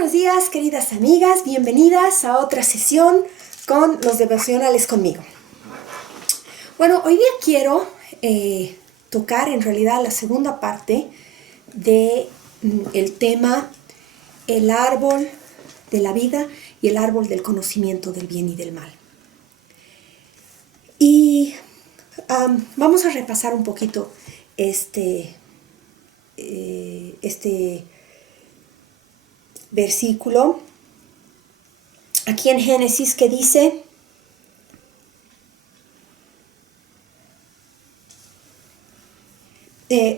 buenos días, queridas amigas. Bienvenidas a otra sesión con los devocionales conmigo. Bueno, hoy día quiero tocar en realidad la segunda parte del tema el árbol de la vida y el árbol del conocimiento del bien y del mal. Y vamos a repasar un poquito este versículo aquí en Génesis que dice: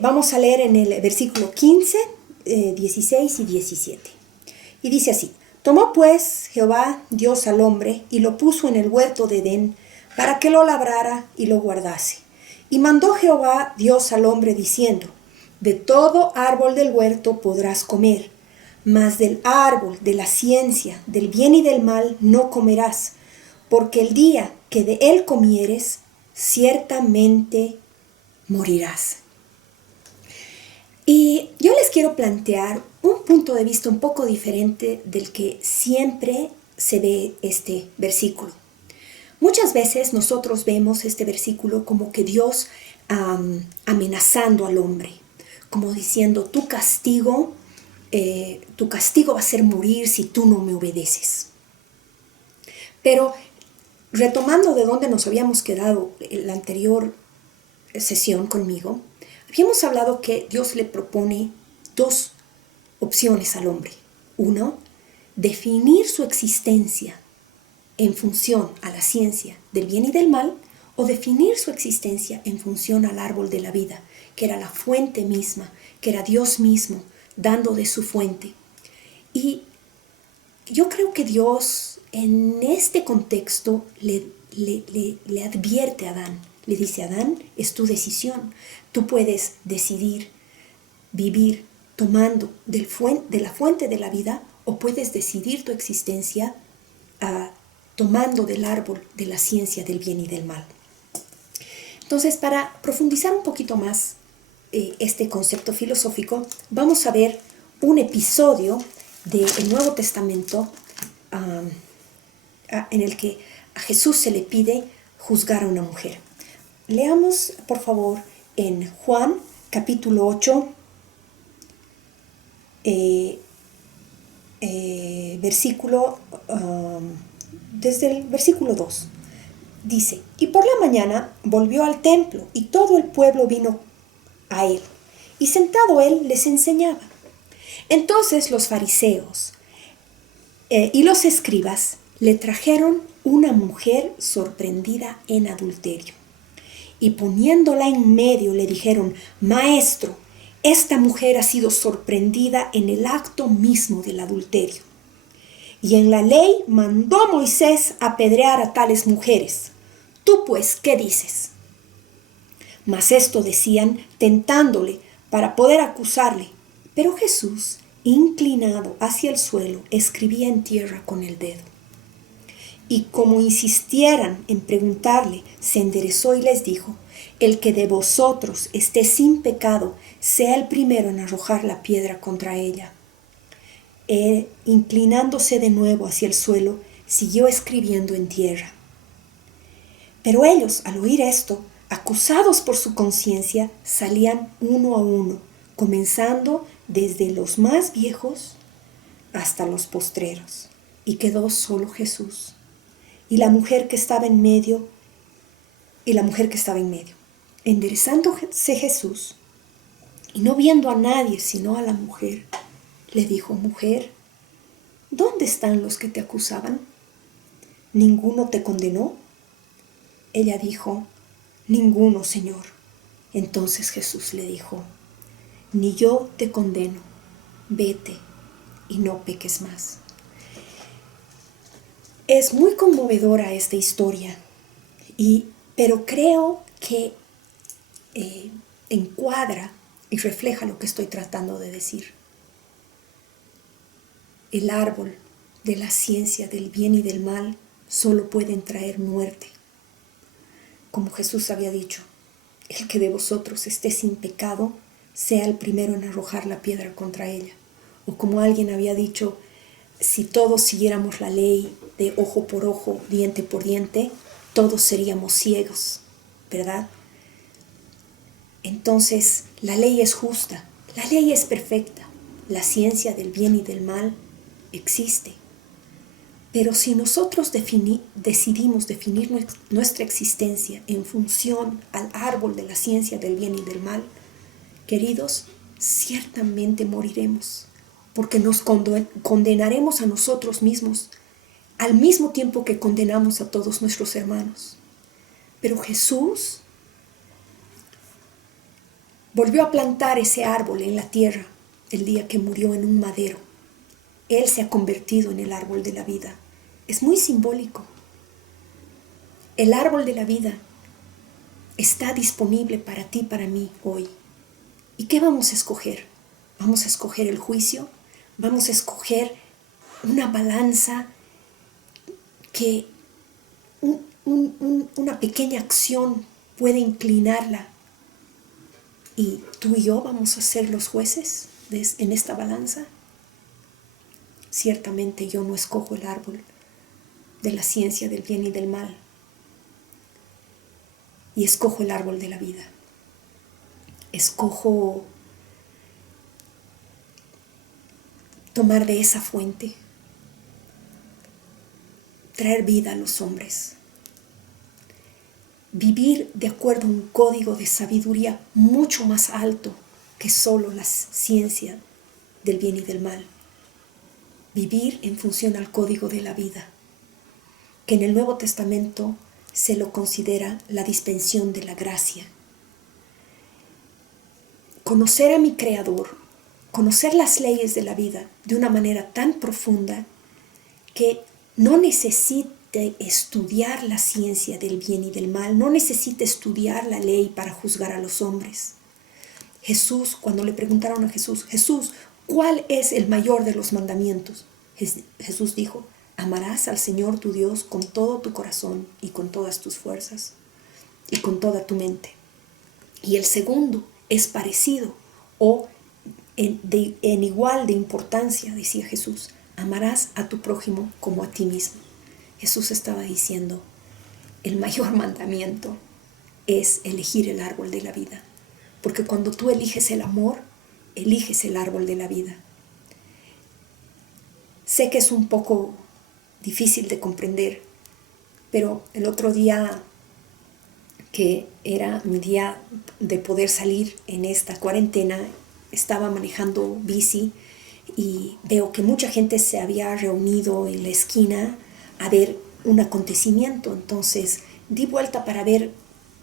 vamos a leer en el versículo 15, 16 y 17. Y dice así: tomó pues Jehová Dios al hombre y lo puso en el huerto de Edén para que lo labrara y lo guardase. Y mandó Jehová Dios al hombre diciendo: de todo árbol del huerto podrás comer, mas del árbol de la ciencia del bien y del mal no comerás, porque el día que de él comieres, ciertamente morirás. Y yo les quiero plantear un punto de vista un poco diferente del que siempre se ve este versículo. Muchas veces nosotros vemos este versículo como que Dios amenazando al hombre, como diciendo: tu castigo va a ser morir si tú no me obedeces. Pero retomando de donde nos habíamos quedado en la anterior sesión conmigo, habíamos hablado que Dios le propone dos opciones al hombre. Uno, definir su existencia en función a la ciencia del bien y del mal, o definir su existencia en función al árbol de la vida, que era la fuente misma, que era Dios mismo, dando de su fuente. Y yo creo que Dios en este contexto le advierte a Adán, le dice: Adán, es tu decisión, tú puedes decidir vivir tomando de la fuente de la vida, o puedes decidir tu existencia tomando del árbol de la ciencia del bien y del mal. Entonces, para profundizar un poquito más este concepto filosófico, vamos a ver un episodio del Nuevo Testamento en el que a Jesús se le pide juzgar a una mujer. Leamos, por favor, en Juan, capítulo 8, desde el versículo 2. Dice: y por la mañana volvió al templo, y todo el pueblo vino a él, y sentado él les enseñaba. Entonces los fariseos y los escribas le trajeron una mujer sorprendida en adulterio, y poniéndola en medio le dijeron: maestro, esta mujer ha sido sorprendida en el acto mismo del adulterio. Y en la ley mandó Moisés apedrear a tales mujeres. ¿Tú pues qué dices? Mas esto decían tentándole para poder acusarle. Pero Jesús, inclinado hacia el suelo, escribía en tierra con el dedo. Y como insistieran en preguntarle, se enderezó y les dijo: el que de vosotros esté sin pecado, sea el primero en arrojar la piedra contra ella. Inclinándose de nuevo hacia el suelo, siguió escribiendo en tierra. Pero ellos, al oír esto, acusados por su conciencia, salían uno a uno, comenzando desde los más viejos hasta los postreros, y quedó solo Jesús y la mujer que estaba en medio. Enderezándose Jesús, y no viendo a nadie sino a la mujer, le dijo: mujer, ¿dónde están los que te acusaban? ¿Ninguno te condenó? Ella dijo: ninguno, Señor. Entonces Jesús le dijo: ni yo te condeno, vete y no peques más. Es muy conmovedora esta historia, pero creo que encuadra y refleja lo que estoy tratando de decir. El árbol de la ciencia del bien y del mal solo pueden traer muerte. Como Jesús había dicho: el que de vosotros esté sin pecado, sea el primero en arrojar la piedra contra ella. O como alguien había dicho: si todos siguiéramos la ley de ojo por ojo, diente por diente, todos seríamos ciegos, ¿verdad? Entonces, la ley es justa, la ley es perfecta, la ciencia del bien y del mal existe. Pero si nosotros decidimos definir nuestra existencia en función al árbol de la ciencia del bien y del mal, queridos, ciertamente moriremos, porque nos condenaremos a nosotros mismos al mismo tiempo que condenamos a todos nuestros hermanos. Pero Jesús volvió a plantar ese árbol en la tierra el día que murió en un madero. Él se ha convertido en el árbol de la vida. Es muy simbólico. El árbol de la vida está disponible para ti, para mí hoy. ¿Y qué vamos a escoger? ¿Vamos a escoger el juicio? ¿Vamos a escoger una balanza que una pequeña acción puede inclinarla? ¿Y tú y yo vamos a ser los jueces en esta balanza? Ciertamente yo no escojo el árbol de la ciencia del bien y del mal, y escojo el árbol de la vida. Escojo tomar de esa fuente, traer vida a los hombres, vivir de acuerdo a un código de sabiduría mucho más alto que solo la ciencia del bien y del mal. Vivir en función al código de la vida, que en el Nuevo Testamento se lo considera la dispensión de la gracia. Conocer a mi Creador, conocer las leyes de la vida de una manera tan profunda que no necesite estudiar la ciencia del bien y del mal, no necesite estudiar la ley para juzgar a los hombres. Jesús, cuando le preguntaron a Jesús, ¿cuál es el mayor de los mandamientos? Jesús dijo, amarás al Señor tu Dios con todo tu corazón y con todas tus fuerzas y con toda tu mente. Y el segundo es parecido o en igual de importancia, decía Jesús, amarás a tu prójimo como a ti mismo. Jesús estaba diciendo, el mayor mandamiento es elegir el árbol de la vida, porque cuando tú eliges el amor, eliges el árbol de la vida. Sé que es un poco difícil de comprender, pero el otro día, que era mi día de poder salir en esta cuarentena, estaba manejando bici y veo que mucha gente se había reunido en la esquina a ver un acontecimiento. Entonces di vuelta para ver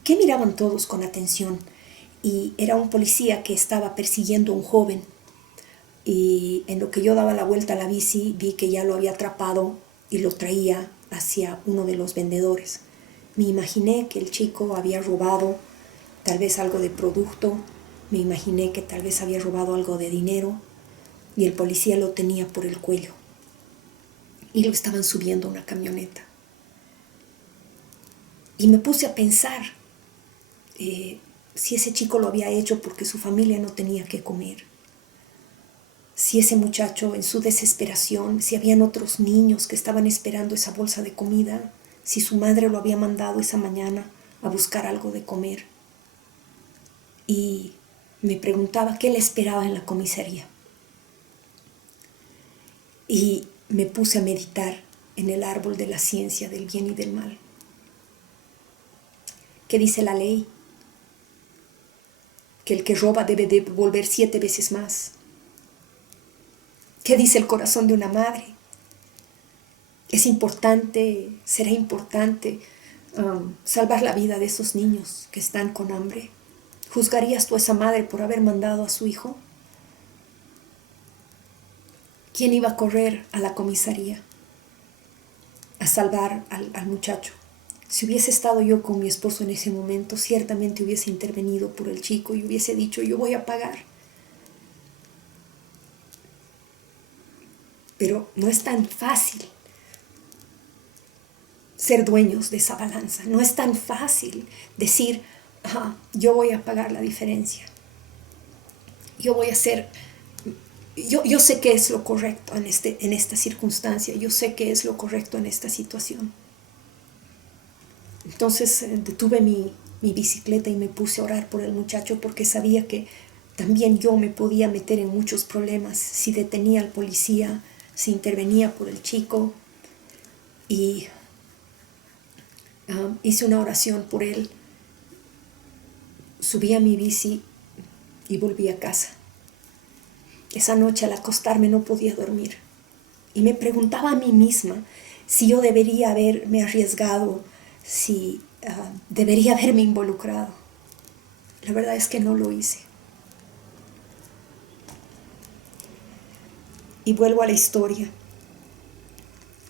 qué miraban todos con atención, y era un policía que estaba persiguiendo a un joven, y en lo que yo daba la vuelta a la bici vi que ya lo había atrapado y lo traía hacia uno de los vendedores. Me imaginé que el chico había robado tal vez algo de producto, me imaginé que tal vez había robado algo de dinero, y el policía lo tenía por el cuello y lo estaban subiendo a una camioneta. Y me puse a pensar si ese chico lo había hecho porque su familia no tenía que comer, si ese muchacho en su desesperación, si habían otros niños que estaban esperando esa bolsa de comida, si su madre lo había mandado esa mañana a buscar algo de comer. Y me preguntaba qué le esperaba en la comisaría. Y me puse a meditar en el árbol de la ciencia del bien y del mal. ¿Qué dice la ley? Que el que roba debe devolver 7 veces más. ¿Qué dice el corazón de una madre? Es importante, será importante salvar la vida de esos niños que están con hambre. ¿Juzgarías tú a esa madre por haber mandado a su hijo? ¿Quién iba a correr a la comisaría a salvar al muchacho? Si hubiese estado yo con mi esposo en ese momento, ciertamente hubiese intervenido por el chico y hubiese dicho, yo voy a pagar. Pero no es tan fácil ser dueños de esa balanza. No es tan fácil decir, yo voy a pagar la diferencia. Yo voy a ser yo sé que es lo correcto en esta circunstancia, yo sé que es lo correcto en esta situación. Entonces detuve mi bicicleta y me puse a orar por el muchacho porque sabía que también yo me podía meter en muchos problemas si detenía al policía, si intervenía por el chico. Y hice una oración por él, subí a mi bici y volví a casa. Esa noche al acostarme no podía dormir y me preguntaba a mí misma si yo debería haberme arriesgado, si debería haberme involucrado. La verdad es que no lo hice. Y vuelvo a la historia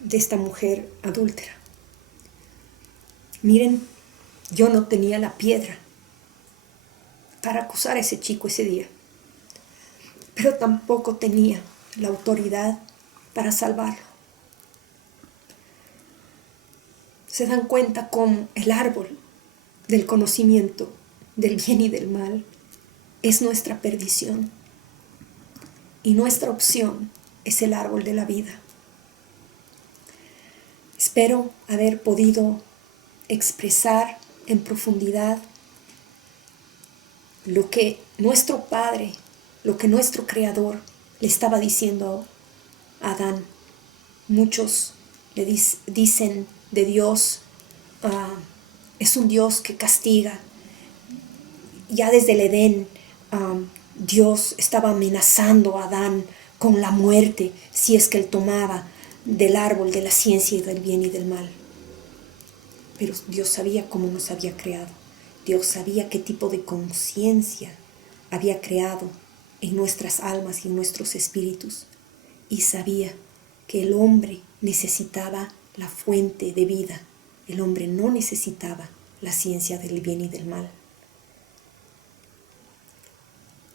de esta mujer adúltera. Miren, yo no tenía la piedra para acusar a ese chico ese día, pero tampoco tenía la autoridad para salvarlo. Se dan cuenta cómo el árbol del conocimiento del bien y del mal es nuestra perdición y nuestra opción es el árbol de la vida. Espero haber podido expresar en profundidad lo que nuestro Padre, lo que nuestro Creador le estaba diciendo a Adán. Muchos le dicen de Dios, es un Dios que castiga. Ya desde el Edén, Dios estaba amenazando a Adán con la muerte si es que él tomaba del árbol de la ciencia y del bien y del mal. Pero Dios sabía cómo nos había creado. Dios sabía qué tipo de conciencia había creado en nuestras almas y en nuestros espíritus. Y sabía que el hombre necesitaba la fuente de vida. El hombre no necesitaba la ciencia del bien y del mal.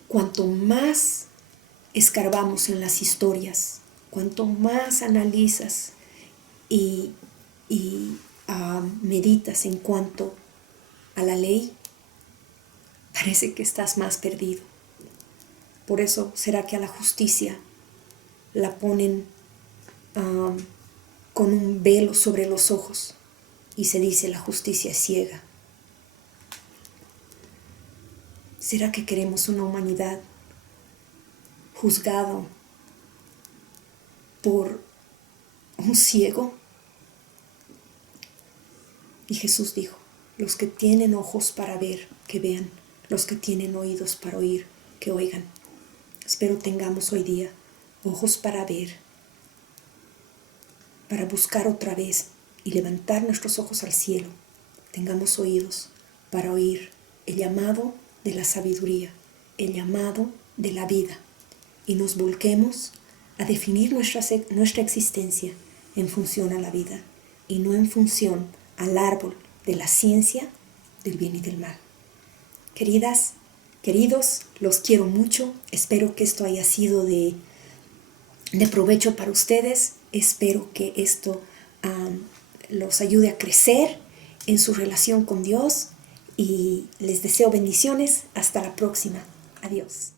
Cuanto más escarbamos en las historias, cuanto más analizas y meditas en cuanto a la ley, parece que estás más perdido. Por eso será que a la justicia la ponen con un velo sobre los ojos y se dice la justicia es ciega. ¿Será que queremos una humanidad juzgado por un ciego? Y Jesús dijo, los que tienen ojos para ver, que vean, los que tienen oídos para oír, que oigan. Espero tengamos hoy día ojos para ver, para buscar otra vez y levantar nuestros ojos al cielo. Tengamos oídos para oír el llamado de la sabiduría, el llamado de la vida, y nos volquemos a definir nuestra existencia en función a la vida y no en función al árbol de la ciencia del bien y del mal. Queridas, queridos, los quiero mucho. Espero que esto haya sido de provecho para ustedes. Espero que esto los ayude a crecer en su relación con Dios y les deseo bendiciones. Hasta la próxima. Adiós.